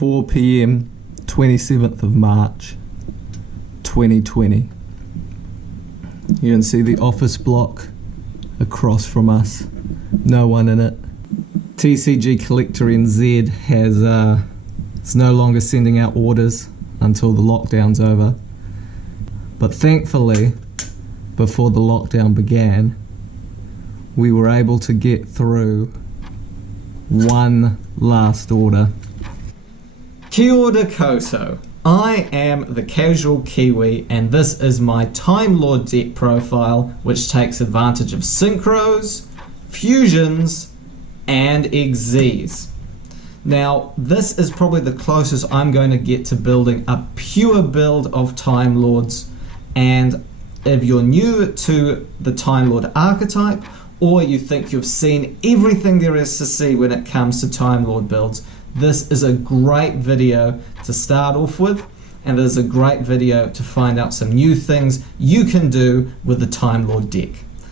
.4 PM, 27th of March, 2020. You can see the office block across from us, no one in it. TCG Collector NZ has is no longer sending out orders until the lockdown's over. But thankfully, before the lockdown began, we were able to get through one last order. Kia ora koutou. I am the Casual Kiwi, and this is my Timelord deck profile, which takes advantage of synchros, fusions, and XZs. Now, this is probably the closest I'm going to get to building a pure build of Timelords, and if you're new to the Timelord archetype, or you think you've seen everything there is to see when it comes to Timelord builds, this is a great video to start off with, and it is a great video to find out some new things you can do with the Timelord deck.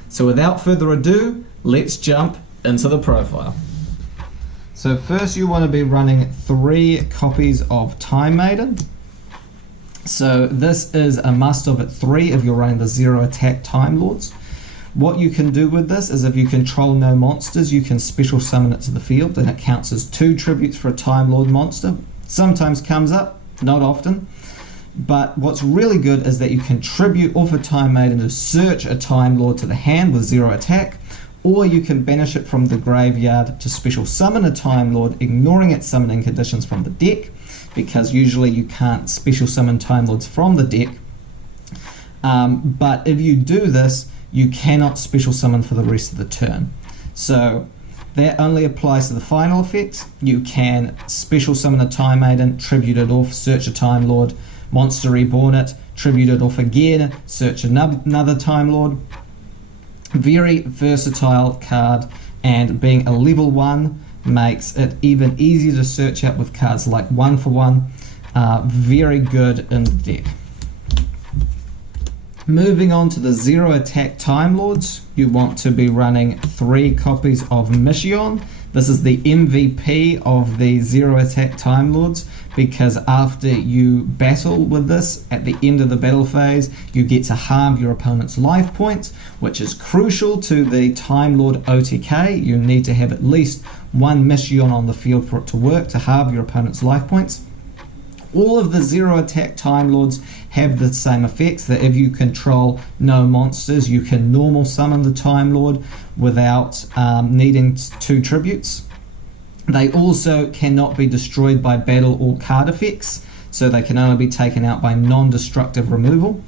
So without further ado, let's jump into the profile. So first you want to be running 3 copies of Time Maiden. So this is a must of at 3 if you're running the 0 attack Timelords. What you can do with this is if you control no monsters, you can special summon it to the field, and it counts as 2 tributes for a Time Lord monster. Sometimes comes up, not often. But what's really good is that you can tribute off a Time Maiden to search a Time Lord to the hand with 0 attack, or you can banish it from the graveyard to special summon a Time Lord, ignoring its summoning conditions from the deck, because usually you can't special summon Time Lords from the deck. But if you do this, you cannot special summon for the rest of the turn. So that only applies to the final effect. You can special summon a Time Maiden, tribute it off, search a Time Lord, monster reborn it, tribute it off again, search another Time Lord. Very versatile card, and being a level 1 makes it even easier to search out with cards like 1-for-1. Very good in the deck. Moving on to the 0 attack Time Lords, you want to be running 3 copies of Mission. This is the MVP of the 0 attack Time Lords, because after you battle with this, at the end of the battle phase, you get to halve your opponent's life points, which is crucial to the Time Lord OTK. You need to have at least 1 Mission on the field for it to work, to halve your opponent's life points. All of the 0 attack Time Lords have the same effects, that if you control no monsters, you can normal summon the Time Lord without needing 2 tributes. They also cannot be destroyed by battle or card effects, so they can only be taken out by non-destructive removal.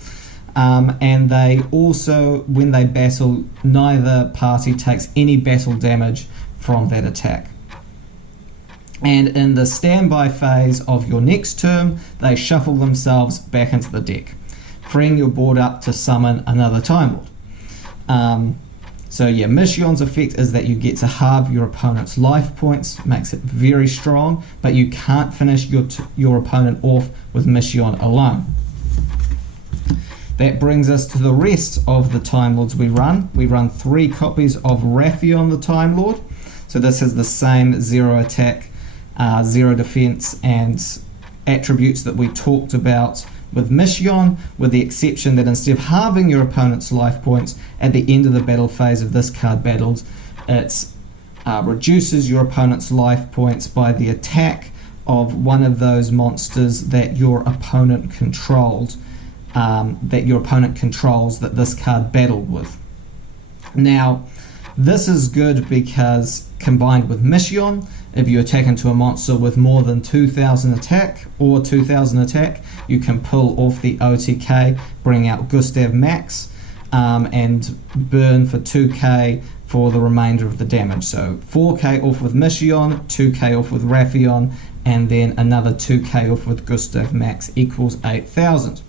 And they also, when they battle, neither party takes any battle damage from that attack. And in the standby phase of your next turn, they shuffle themselves back into the deck, freeing your board up to summon another Time Lord. So yeah, Mission's effect is that you get to halve your opponent's life points, makes it very strong, but you can't finish your opponent off with Mission alone. That brings us to the rest of the Time Lords we run. We run 3 copies of Raffion the Time Lord. So this is the same 0 attack, 0 defense and attributes that we talked about with Mission, with the exception that instead of halving your opponent's life points at the end of the battle phase of this card battles, it reduces your opponent's life points by the attack of one of those monsters that your opponent controlled, that this card battled with. Now, this is good because combined with Mission, if you attack into a monster with more than 2,000 attack or 2,000 attack, you can pull off the OTK, bring out Gustav Max, and burn for 2k for the remainder of the damage. So 4k off with Mission, 2k off with Raffion, and then another 2k off with Gustav Max equals 8,000.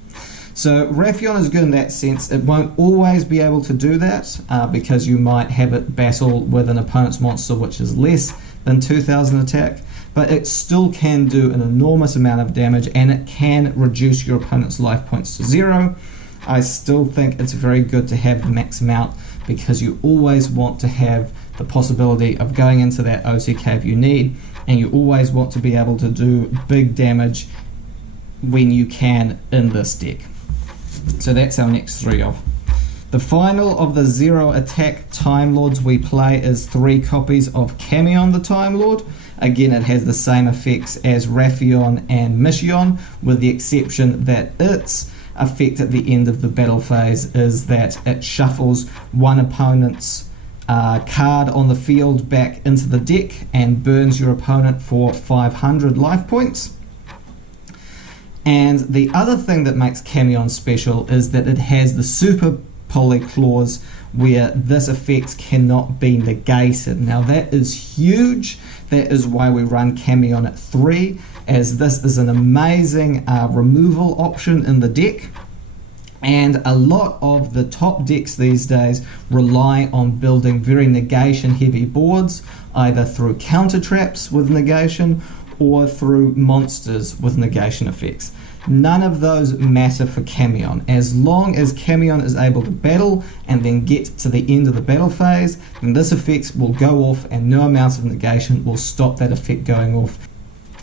So Raffion is good in that sense. It won't always be able to do that because you might have it battle with an opponent's monster which is less than 2,000 attack, but it still can do an enormous amount of damage, and it can reduce your opponent's life points to 0. I still think it's very good to have the max amount because you always want to have the possibility of going into that OTK if you need, and you always want to be able to do big damage when you can in this deck. So that's our next 3 of. The final of the 0 attack Time Lords we play is 3 copies of Camion the Time Lord. Again, it has the same effects as Raffion and Mission, with the exception that its effect at the end of the battle phase is that it shuffles one opponent's card on the field back into the deck and burns your opponent for 500 life points. And the other thing that makes Camion special is that it has the super poly clause where this effect cannot be negated. Now that is huge. That is why we run Camion at 3, as this is an amazing removal option in the deck. And a lot of the top decks these days rely on building very negation heavy boards, either through counter traps with negation or through monsters with negation effects. None of those matter for Camion. As long as Camion is able to battle and then get to the end of the battle phase, then this effect will go off and no amount of negation will stop that effect going off.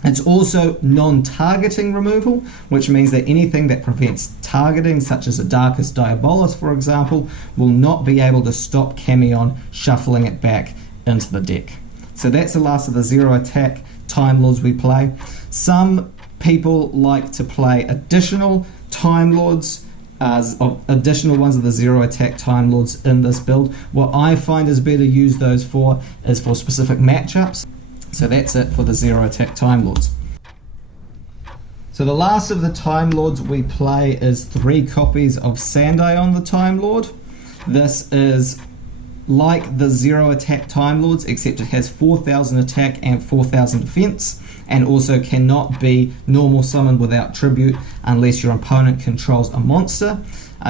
It's also non-targeting removal, which means that anything that prevents targeting, such as a Darkest Diabolus for example, will not be able to stop Camion shuffling it back into the deck. So that's the last of the 0 attack Time Lords we play. Some people like to play additional Time Lords, additional ones of the 0 attack Time Lords in this build. What I find is better use those for is for specific matchups. So that's it for the 0 attack Time Lords. So the last of the Time Lords we play is 3 copies of Sandion the Time Lord. This is like the 0 attack Time Lords, except it has 4,000 attack and 4,000 defense, and also cannot be normal summoned without tribute unless your opponent controls a monster.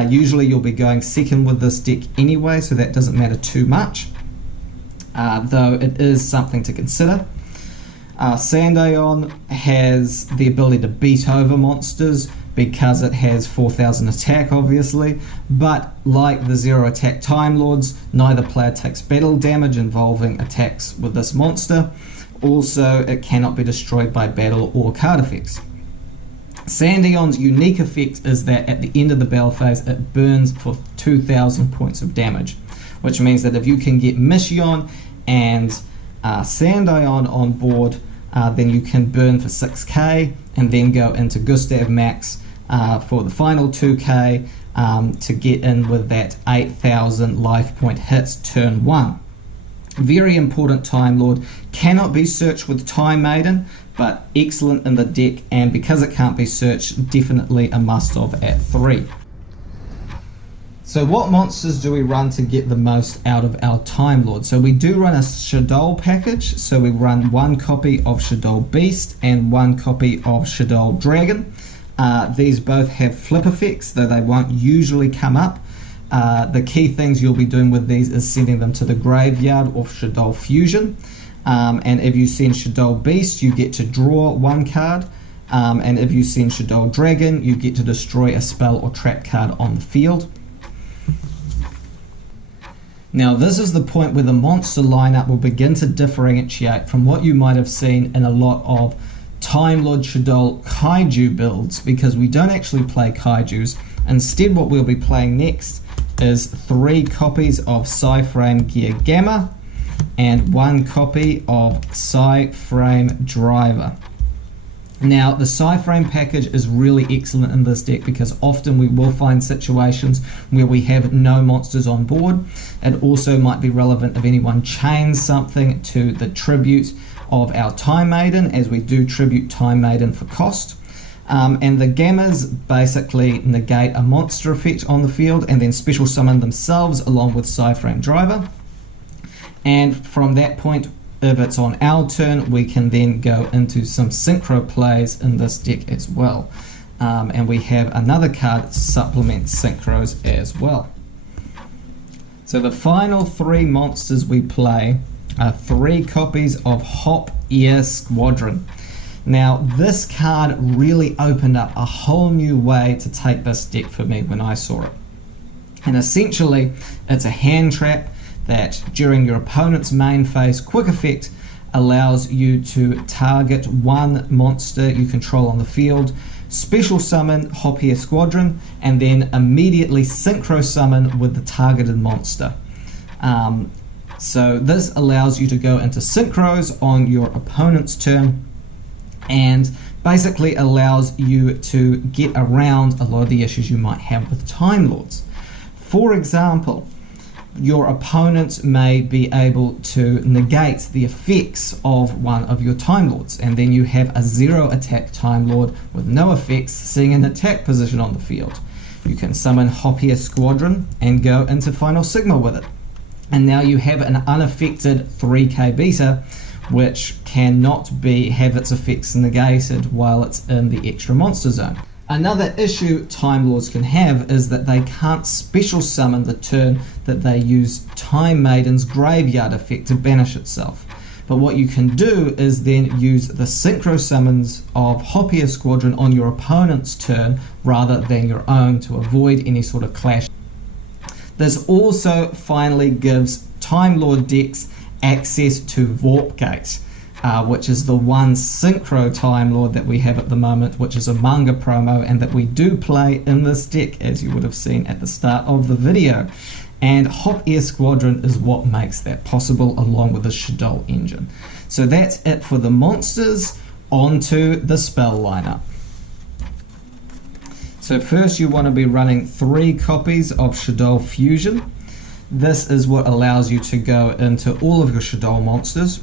Usually you'll be going second with this deck anyway, so that doesn't matter too much, though it is something to consider. Sandion has the ability to beat over monsters because it has 4,000 attack obviously, but like the 0 attack Time Lords, neither player takes battle damage involving attacks with this monster. Also, it cannot be destroyed by battle or card effects. Sandion's unique effect is that at the end of the battle phase it burns for 2,000 points of damage, which means that if you can get Mission and Sandion on board, then you can burn for 6k and then go into Gustav Max for the final 2k to get in with that 8,000 life point hits turn 1. Very important Time Lord, cannot be searched with Time Maiden, but excellent in the deck, and because it can't be searched, definitely a must-have at 3. So what monsters do we run to get the most out of our Time Lord? So we do run a Shaddoll package, so we run 1 copy of Shaddoll Beast and 1 copy of Shaddoll Dragon. These both have flip effects, though they won't usually come up. The key things you'll be doing with these is sending them to the graveyard of Shaddoll Fusion, and if you send Shaddoll Beast you get to draw 1 card, and if you send Shaddoll Dragon you get to destroy a spell or trap card on the field. Now this is the point where the monster lineup will begin to differentiate from what you might have seen in a lot of Time Lord Shaddoll Kaiju builds, because we don't actually play Kaijus. Instead what we'll be playing next is 3 copies of Psy-Frame Gear Gamma and 1 copy of Psy-Frame Driver. Now the Psy-Frame package is really excellent in this deck because often we will find situations where we have no monsters on board. It also might be relevant if anyone chains something to the tribute of our Time Maiden, as we do tribute Time Maiden for cost. And the Gammas basically negate a monster effect on the field and then special summon themselves along with Psy-Frame Driver. And from that point, if it's on our turn, we can then go into some synchro plays in this deck as well. And we have another card to supplement synchros as well. So the final 3 monsters we play are 3 copies of Hop Ear Squadron. Now this card really opened up a whole new way to take this deck for me when I saw it. And essentially it's a hand trap that during your opponent's main phase quick effect allows you to target 1 monster you control on the field, special summon Hop Ear Squadron, and then immediately synchro summon with the targeted monster. So this allows you to go into synchros on your opponent's turn and basically allows you to get around a lot of the issues you might have with Timelords. For example, your opponent may be able to negate the effects of one of your Timelords, and then you have a 0 attack Timelord with no effects sitting in attack position on the field. You can summon Hop Ear Squadron and go into Final Sigma with it. And now you have an unaffected 3k beta, which cannot have its effects negated while it's in the extra monster zone. Another issue Time Lords can have is that they can't special summon the turn that they use Time Maiden's Graveyard effect to banish itself. But what you can do is then use the synchro summons of Hop Ear Squadron on your opponent's turn rather than your own to avoid any sort of clash. This also finally gives Time Lord decks access to Vorpgate, which is the one synchro Time Lord that we have at the moment, which is a manga promo and that we do play in this deck, as you would have seen at the start of the video. And Hop Ear Squadron is what makes that possible, along with the Shaddoll engine. So that's it for the monsters. Onto the spell lineup. So first you want to be running 3 copies of Shaddoll Fusion. This is what allows you to go into all of your Shaddoll monsters.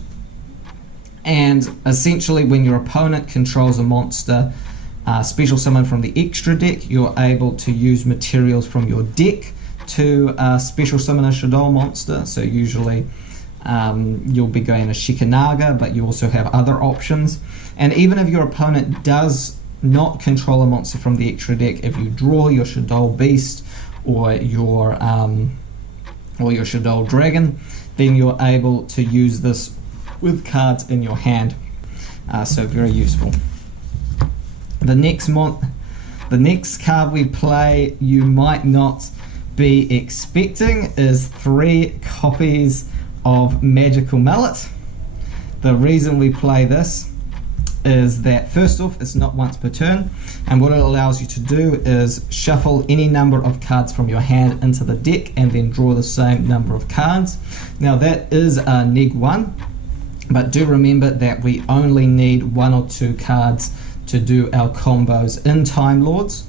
And essentially when your opponent controls a monster special summon from the extra deck, you're able to use materials from your deck to special summon a Shaddoll monster. So usually you'll be going a Shikanaga, but you also have other options. And even if your opponent does not control a monster from the extra deck, if you draw your Shaddoll Beast or your Shaddoll Dragon, then you're able to use this with cards in your hand. So very useful. The next card we play you might not be expecting is 3 copies of Magical Mallet. The reason we play this is that first off, it's not once per turn, and what it allows you to do is shuffle any number of cards from your hand into the deck and then draw the same number of cards. Now that is a neg 1, but do remember that we only need 1 or 2 cards to do our combos in Time Lords.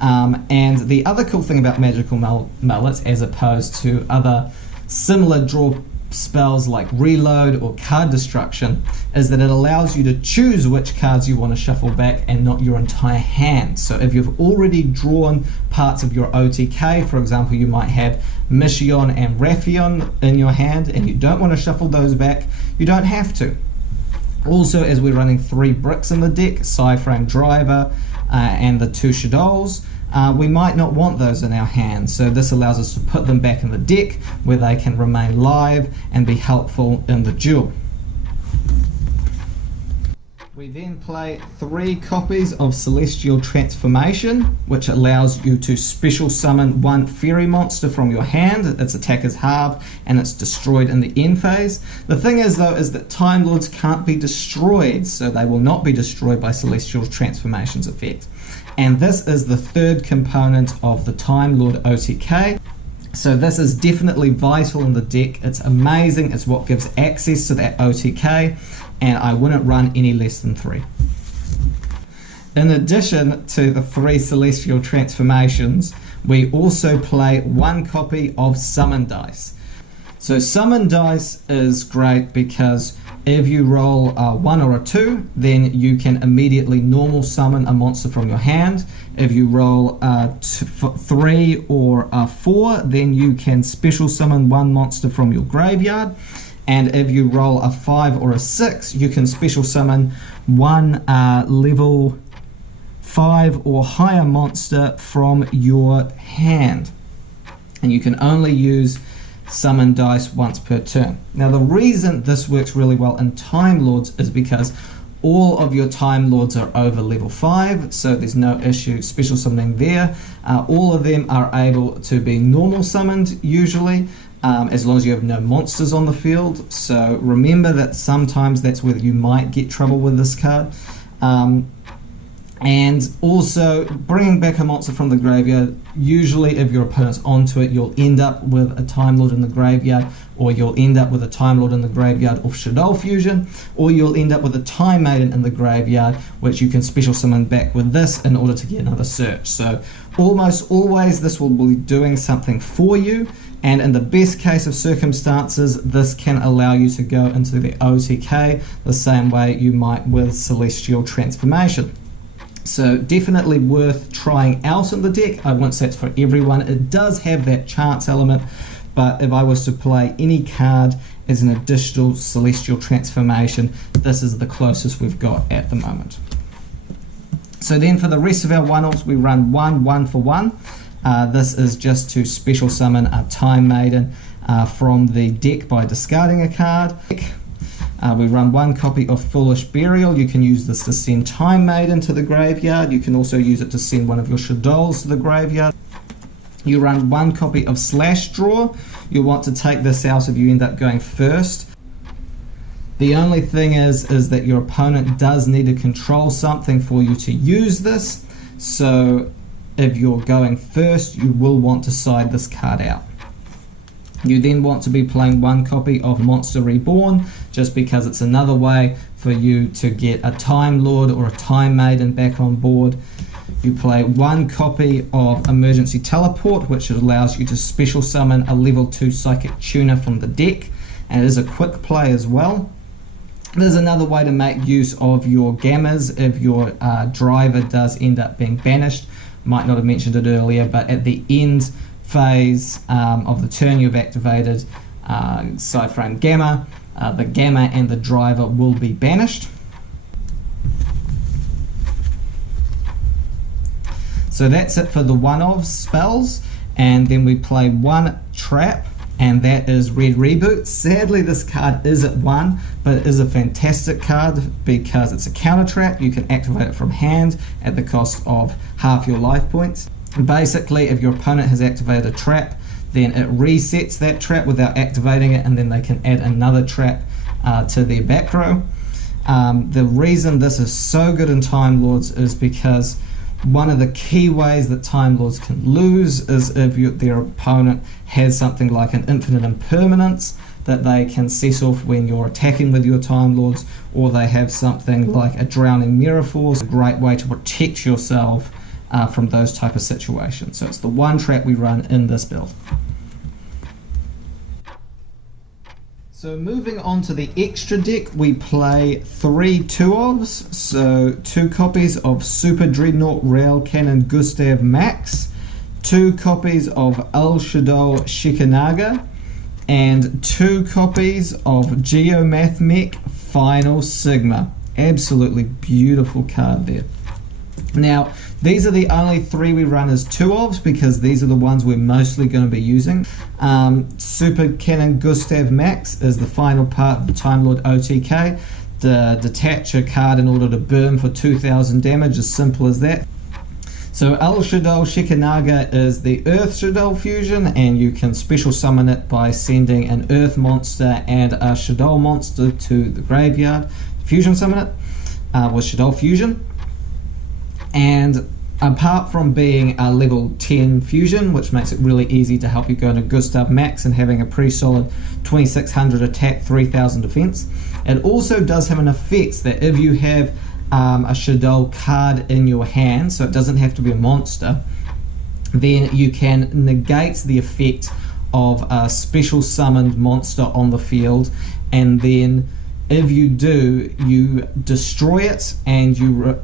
And the other cool thing about Magical Mallet, as opposed to other similar draw spells like Reload or Card Destruction, is that it allows you to choose which cards you want to shuffle back and not your entire hand. So if you've already drawn parts of your OTK, for example, you might have Mission and Raffion in your hand and you don't want to shuffle those back, you don't have to. Also, as we're running 3 bricks in the deck, Psyframe Driver and the 2 Shadolls, we might not want those in our hands, so this allows us to put them back in the deck where they can remain live and be helpful in the duel. We then play 3 copies of Celestial Transformation, which allows you to special summon 1 fairy monster from your hand. Its attack is halved and it's destroyed in the end phase. The thing is though is that Time Lords can't be destroyed, so they will not be destroyed by Celestial Transformation's effect. And this is the 3rd component of the Time Lord OTK. So this is definitely vital in the deck. It's amazing, it's what gives access to that OTK, and I wouldn't run any less than 3. In addition to the 3 Celestial Transformations, we also play 1 copy of Summon Dice. So Summon Dice is great because If you roll a 1 or a 2, then you can immediately normal summon a monster from your hand. If you roll a 3 or a 4, then you can special summon one monster from your graveyard. And if you roll a 5 or a 6, you can special summon one level 5 or higher monster from your hand. And you can only use summon dice once per turn. Now the reason this works really well in Timelords is because all of your Timelords are over level 5, so there's no issue special summoning there. All of them are able to be normal summoned usually, as long as you have no monsters on the field. So remember that sometimes that's where you might get trouble with this card. And also bringing back a monster from the graveyard, usually if your opponent's onto it, you'll end up with a Time Lord in the graveyard, or you'll end up with a Time Lord in the graveyard of Shaddoll fusion, or you'll end up with a Time Maiden in the graveyard, which you can special summon back with this in order to get another search. So almost always this will be doing something for you, and in the best case of circumstances, this can allow you to go into the OTK the same way you might with Celestial Transformation. So definitely worth trying out in the deck. I won't say it's for everyone. It does have that chance element, but if I was to play any card as an additional Celestial Transformation, this is the closest we've got at the moment. So then for the rest of our one-offs, we run 1 for 1. This is just to special summon a Time Maiden from the deck by discarding a card. We run 1 copy of Foolish Burial. You can use this to send Time Maiden to the graveyard. You can also use it to send one of your Shaddolls to the graveyard. You run 1 copy of Slash Draw. You'll want to take this out if you end up going first. The only thing is that your opponent does need to control something for you to use this. So if you're going first, you will want to side this card out. You then want to be playing 1 copy of Monster Reborn, just because it's another way for you to get a Time Lord or a Time Maiden back on board. You play 1 copy of Emergency Teleport, which allows you to special summon a level 2 Psychic Tuner from the deck, and it is a quick play as well. There's another way to make use of your Gammas if your driver does end up being banished. Might not have mentioned it earlier, but at the end phase of the turn you've activated side frame Gamma, the Gamma and the driver will be banished. So that's it for the one-of spells, and then we play 1 trap, and that is Red Reboot. Sadly this card is at 1, but it is a fantastic card because it's a counter trap. You can activate it from hand at the cost of half your life points. Basically, if your opponent has activated a trap, then it resets that trap without activating it, and then they can add another trap to their back row. The reason this is so good in Time Lords is because one of the key ways that Time Lords can lose is if their opponent has something like an Infinite Impermanence that they can set off when you're attacking with your Time Lords, or they have something like a Drowning Mirror Force, a great way to protect yourself from those type of situations. So it's the 1 trap we run in this build. So moving on to the extra deck, we play 3 2-ofs, so 2 copies of Super Dreadnought Rail Cannon Gustav Max, 2 copies of El Shaddoll Shikanaga, and 2 copies of Geomathmech Final Sigma. Absolutely beautiful card there. Now, these are the only 3 we run as 2-ofs because these are the ones we're mostly going to be using. Super Cannon Gustav Max is the final part of the Time Lord OTK. Detach a card in order to burn for 2000 damage, as simple as that. So El Shaddoll Shikanaga is the Earth Shaddoll fusion, and you can special summon it by sending an Earth monster and a Shaddoll monster to the graveyard. Fusion summon it with Shaddoll fusion. And apart from being a level 10 fusion, which makes it really easy to help you go to Gustav Max and having a pretty solid 2600 attack, 3000 defense, it also does have an effect that if you have a Shaddoll card in your hand, so it doesn't have to be a monster, then you can negate the effect of a special summoned monster on the field, and then If you do, you destroy it and you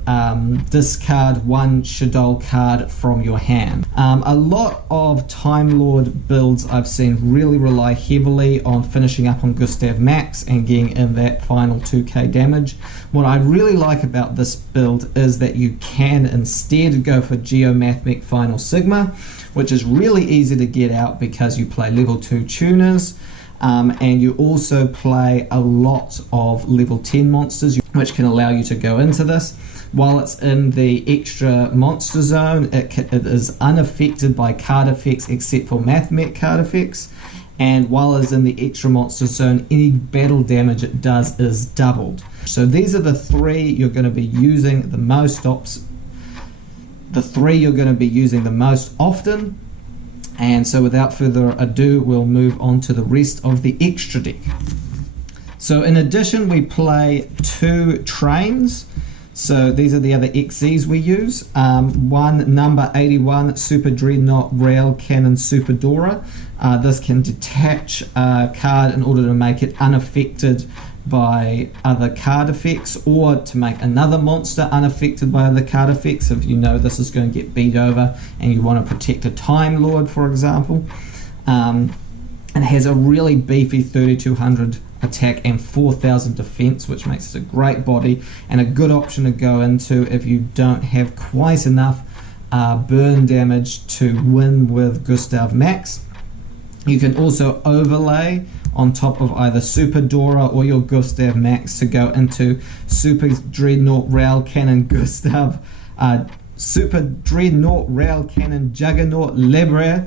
discard one Shaddoll card from your hand. A lot of Time Lord builds I've seen really rely heavily on finishing up on Gustav Max and getting in that final 2k damage. What I really like about this build is that you can instead go for Geomathmech Final Sigma, which is really easy to get out because you play level 2 tuners. And you also play a lot of level 10 monsters, which can allow you to go into this. While it's in the extra monster zone, it is unaffected by card effects except for Mathmech card effects. And while it's in the extra monster zone, any battle damage it does is doubled. So these are the three you're going to be using the most often. And so without further ado, we'll move on to the rest of the extra deck. So in addition, we play 2 trains. So these are the other XZs we use. One number 81 Super Dreadnought Rail Cannon Super Dora. This can detach a card in order to make it unaffected by other card effects, or to make another monster unaffected by other card effects if you know this is going to get beat over and you want to protect a Time Lord, for example. It has a really beefy 3200 attack and 4000 defense, which makes it a great body and a good option to go into if you don't have quite enough burn damage to win with Gustav Max. You can also overlay on top of either Super Dora or your Gustav Max to go into Super Dreadnought Rail Cannon Gustav, Super Dreadnought Rail Cannon Juggernaut Libre,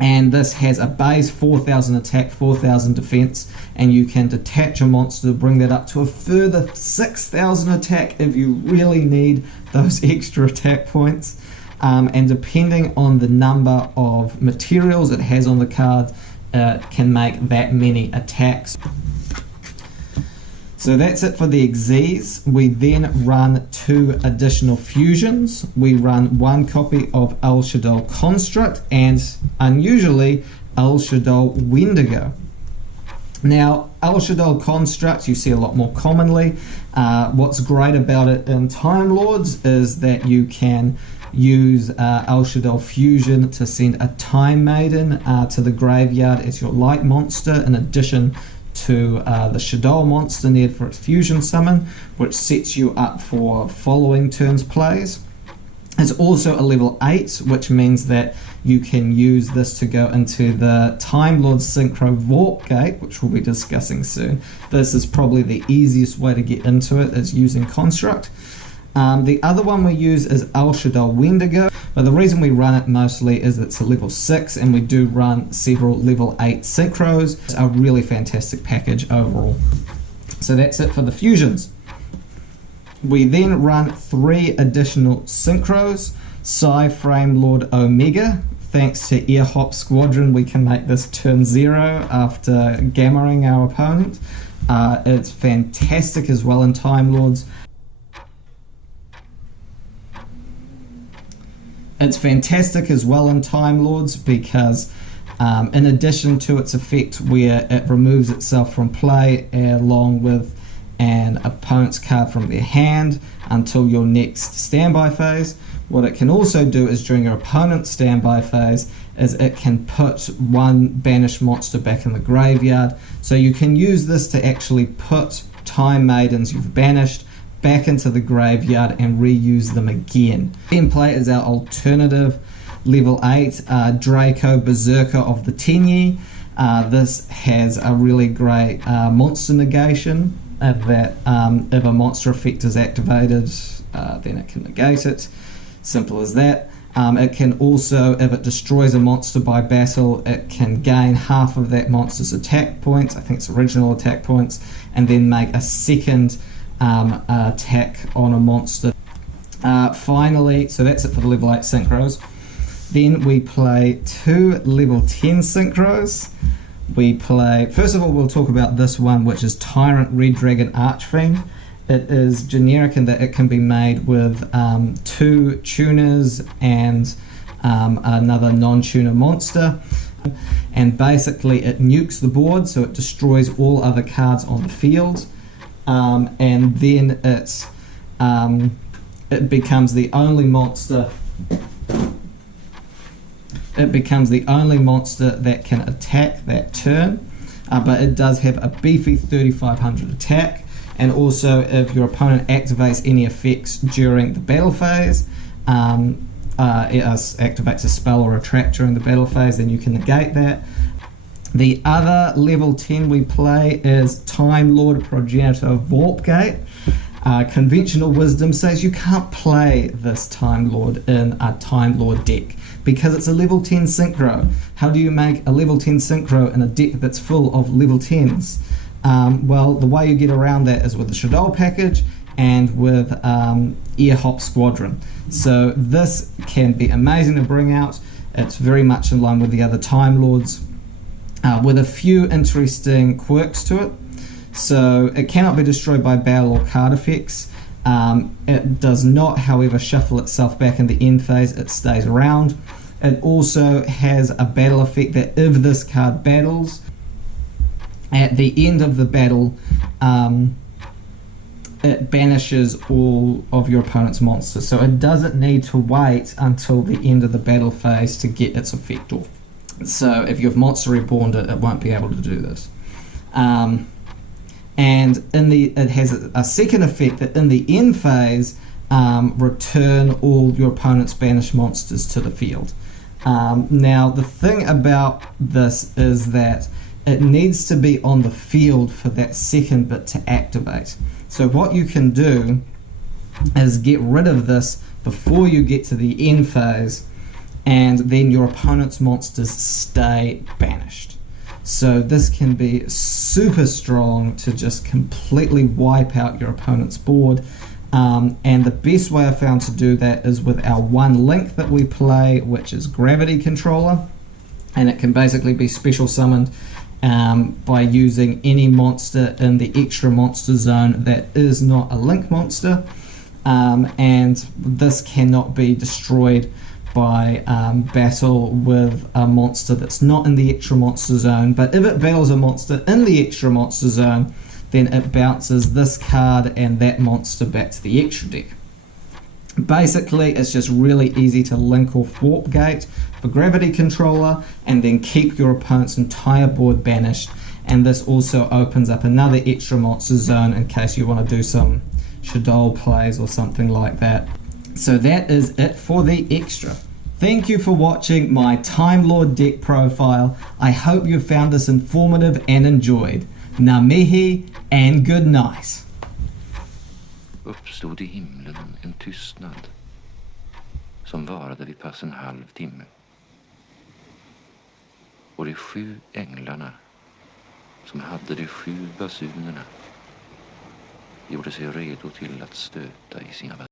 and this has a base 4000 attack, 4000 defense, and you can detach a monster to bring that up to a further 6000 attack if you really need those extra attack points. And depending on the number of materials it has on the card, can make that many attacks. So that's it for the XZs. We then run 2 additional fusions. We run 1 copy of El Shaddoll Construct and, unusually, El Shaddoll Wendigo. Now, El Shaddoll Construct you see a lot more commonly. What's great about it in Time Lords is that you can use El Shaddoll Fusion to send a Time Maiden to the graveyard as your light monster, in addition to the Shaddoll monster needed for its fusion summon, which sets you up for following turn's plays. It's also a level 8, which means that you can use this to go into the Timelord Synchro Vorpgate, which we'll be discussing soon. This is probably the easiest way to get into it, is using Construct. The other one we use is El Shaddoll Wendigo, but the reason we run it mostly is it's a level 6 and we do run several level 8 synchros. It's a really fantastic package overall. So that's it for the fusions. We then run 3 additional synchros. Frame Lord Omega. Thanks to Hop Squadron, we can make this turn 0 after gammaing our opponent. It's fantastic as well in Time Lords. It's fantastic as well in Time Lords because in addition to its effect where it removes itself from play along with an opponent's card from their hand until your next standby phase, what it can also do is during your opponent's standby phase is it can put 1 banished monster back in the graveyard. So you can use this to actually put Time Maidens you've banished back into the graveyard and reuse them again. Gameplay is our alternative level 8 Draco Berserker of the Tenyi. This has a really great monster negation that if a monster effect is activated, then it can negate it. Simple as that. It can also, if it destroys a monster by battle, it can gain half of that monster's attack points, I think it's original attack points, and then make a second attack on a monster. Finally, so that's it for the level 8 synchros. Then we play 2 level 10 synchros. We play, first of all we'll talk about this one, which is Tyrant Red Dragon Archfiend. It is generic in that it can be made with 2 tuners and another non-tuner monster, and basically it nukes the board, so it destroys all other cards on the field. and then it becomes the only monster. It becomes the only monster that can attack that turn, but it does have a beefy 3500 attack. And also, if your opponent activates any effects during the battle phase, it activates a spell or a trap during the battle phase, then you can negate that. The other level 10 we play is Timelord Progenitor Vorpgate. Conventional wisdom says you can't play this Time Lord in a Time Lord deck because it's a level 10 synchro. How do you make a level 10 synchro in a deck that's full of level 10s? Well, the way you get around that is with the Shaddoll package and with Hop Squadron. So this can be amazing to bring out. It's very much in line with the other Time Lords, with a few interesting quirks to it. So it cannot be destroyed by battle or card effects. It does not, however, shuffle itself back in the end phase. It stays around. It also has a battle effect that if this card battles, at the end of the battle, it banishes all of your opponent's monsters. So it doesn't need to wait until the end of the battle phase to get its effect off. So if you've monster reborned it, it won't be able to do this. And it has a second effect that in the end phase, return all your opponent's banished monsters to the field. Now the thing about this is that it needs to be on the field for that second bit to activate. So what you can do is get rid of this before you get to the end phase, and then your opponent's monsters stay banished. So this can be super strong to just completely wipe out your opponent's board. And the best way I found to do that is with our one link that we play, which is Gravity Controller. And it can basically be special summoned by using any monster in the extra monster zone that is not a link monster. And this cannot be destroyed by battle with a monster that's not in the extra monster zone. But if it battles a monster in the extra monster zone, then it bounces this card and that monster back to the extra deck. Basically, it's just really easy to link off Vorpgate for Gravity Controller and then keep your opponent's entire board banished. And this also opens up another extra monster zone in case you want to do some Shaddoll plays or something like that. So that is it for the extra. Thank you for watching my Time Lord deck profile. I hope you found this informative and enjoyed. Ngā mihi and good night. Uppstod i himlen en tystnad som varade vid pass en halv timme. Och de 7 änglarna som hade de 7 basunerna gjorde sig redo till att stöta i sina